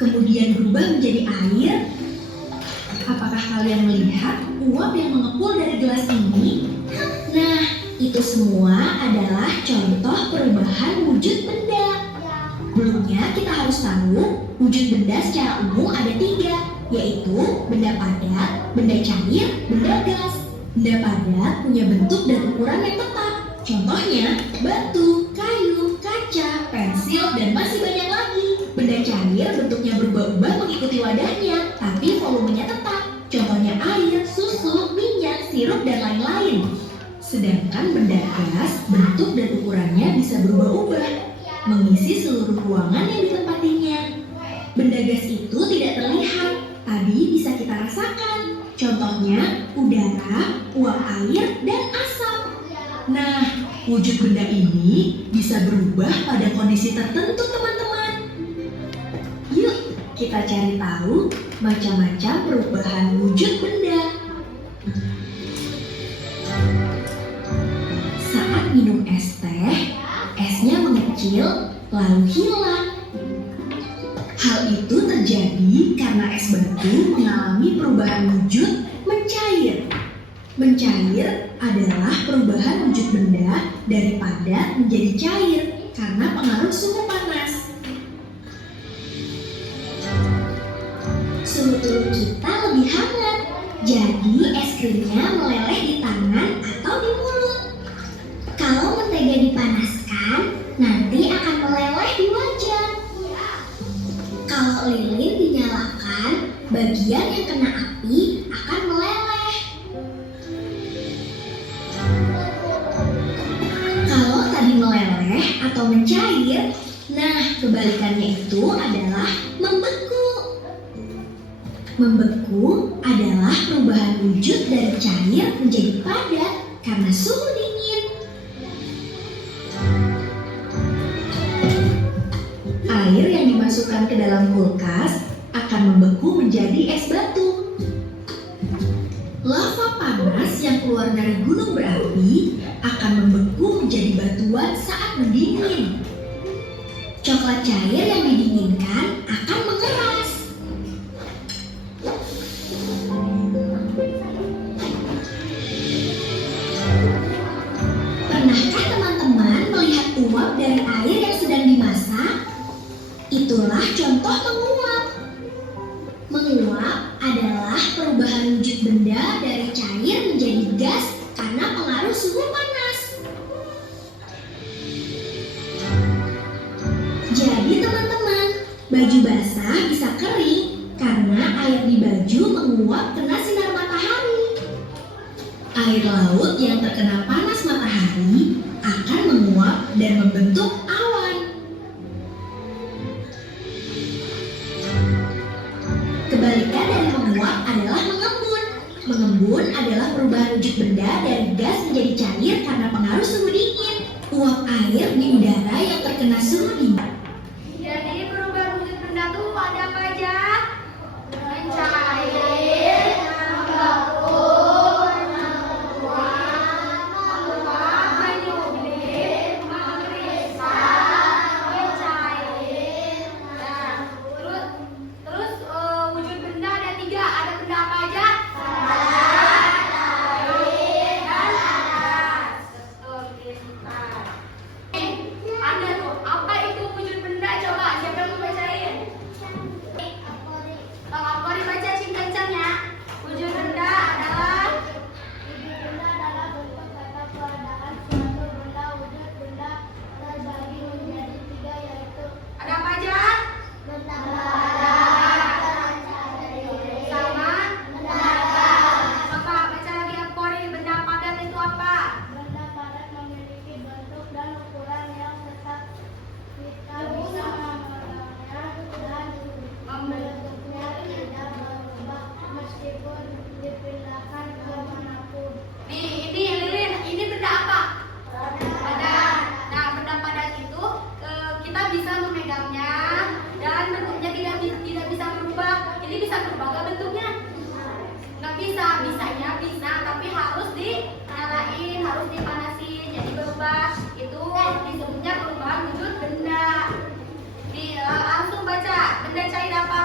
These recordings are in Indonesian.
kemudian berubah menjadi air. Apakah kalian melihat uap yang mengepul dari gelas ini? Nah, itu semua adalah contoh perubahan wujud benda. Sebelumnya kita harus tahu wujud benda secara umum ada 3, yaitu benda padat, benda cair, benda gas. Benda padat punya bentuk dan ukuran yang tetap. Contohnya batu, kayu, kaca, pensil, dan masih banyak lagi. Benda cair bentuknya berubah-ubah mengikuti wadahnya, tapi volumenya tetap. Contohnya air, susu, minyak, sirup, dan lain-lain. Sedangkan benda gas, bentuk dan ukurannya bisa berubah-ubah, mengisi seluruh ruangan yang ditempatinya. Benda gas itu tidak terlihat, tapi bisa kita rasakan. Contohnya udara, uap air, dan asap. Nah, wujud benda ini bisa berubah pada kondisi tertentu, teman-teman. Yuk, kita cari tahu macam-macam perubahan wujud benda. Saat minum es teh, esnya mengecil lalu hilang. Hal itu terjadi karena es batu mengalami perubahan wujud mencair. Mencair adalah perubahan wujud benda dari padat menjadi cair karena pengaruh suhu panas. Suhu tubuh kita lebih hangat, jadi es krimnya meleleh di tangan atau di mulut. Kalau mentega dipanaskan, nanti akan meleleh di wajah. Kalau lilin dinyalakan, bagian yang kena api akan meleleh. Kalau tadi meleleh atau mencair, nah kebalikannya itu adalah membeku. Membeku adalah perubahan wujud dari cair menjadi padat karena suhu dingin. Air yang dimasukkan ke dalam kulkas akan membeku menjadi es batu. Lava panas yang keluar dari gunung berapi akan membeku menjadi batuan saat mendingin. Coklat cair yang didinginkan akan mengeras. Pernahkah teman-teman melihat uap dari air yang sedang dimasak? Itulah contoh menguap. Menguap adalah perubahan wujud benda dari cair menjadi gas karena pengaruh suhu panas. Jadi teman-teman, baju basah bisa kering karena air di baju menguap kena sinar matahari. Air laut yang terkena panas matahari akan menguap dan membentuk awan. Kebalikan dari menguap adalah mengembun. Mengembun adalah perubahan wujud benda dari gas menjadi cair karena pengaruh suhu dingin. Uap air di udara yang terkena suhu dingin. Jadi perubahan wujud benda tuh ada apa aja? Mencair, membeku, menguap, menyublim, mengkristal, mencair. Nah, terus wujud benda ada 3. Ada benda apa aja? Padat, cair, dan panas. Betul, pintar. Ada tuh, apa itu wujud benda? Coba, siapa yang mau bacain? Bang Akori baca Cinta Kencang ya. Wujud benda adalah bentuk atau keadaan suatu benda. Wujud benda terbagi menjadi 3, yaitu ada apa aja? benda Padat, sama benda gas. apa? Baca lagi Akori, benda padat itu apa? Benda padat memiliki bentuk dan ukuran yang tetap. Kita bisa membentuknya dan bentuknya tidak berubah meskipun dipindahkan kemanapun. Nih, ini Lilin, ini benda apa? Padat. Nah, benda padat itu kita bisa memegangnya dan bentuknya tidak bisa berubah. Ini bisa berubah nggak bentuknya? Nggak bisa, bisanya bisa, tapi harus dinyalain, harus dipanasin, jadi berubah. Itu disebutnya perubahan wujud benda. Nih, langsung baca, benda cair apa?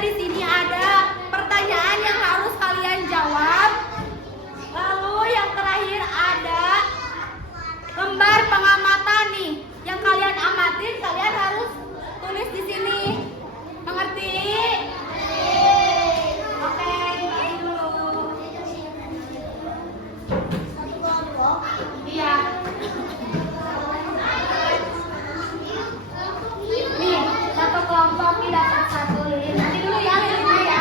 di sini ada pertanyaan yang harus kalian jawab. Lalu yang terakhir ada lembar pengamatan nih. Yang kalian amatin kalian harus tulis di sini. Mengerti? Oke, ini dulu. Iya. Nih, satu kelompok ini dapat satu lilin. Nanti dulu ya lilinnya ya.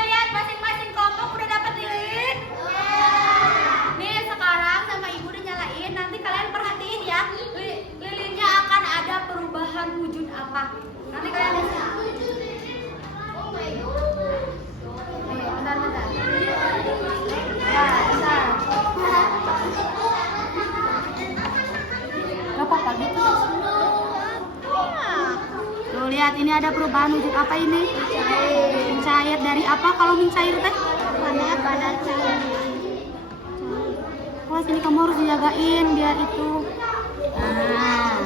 Lihat masing-masing kelompok udah dapat lilin. Nih sekarang sama ibu udah nyalain. Nanti kalian perhatiin ya, lilinnya akan ada perubahan wujud apa. Nanti kalian lihat. Nih, bentar. Ya, bentar. Gak apa-apa gitu. Tuh lihat, ini ada perubahan wujud apa ini? Mencair. Dari apa kalau mencair teh? Pada cair. Wah, sini kamu harus dijagain biar itu. Nah.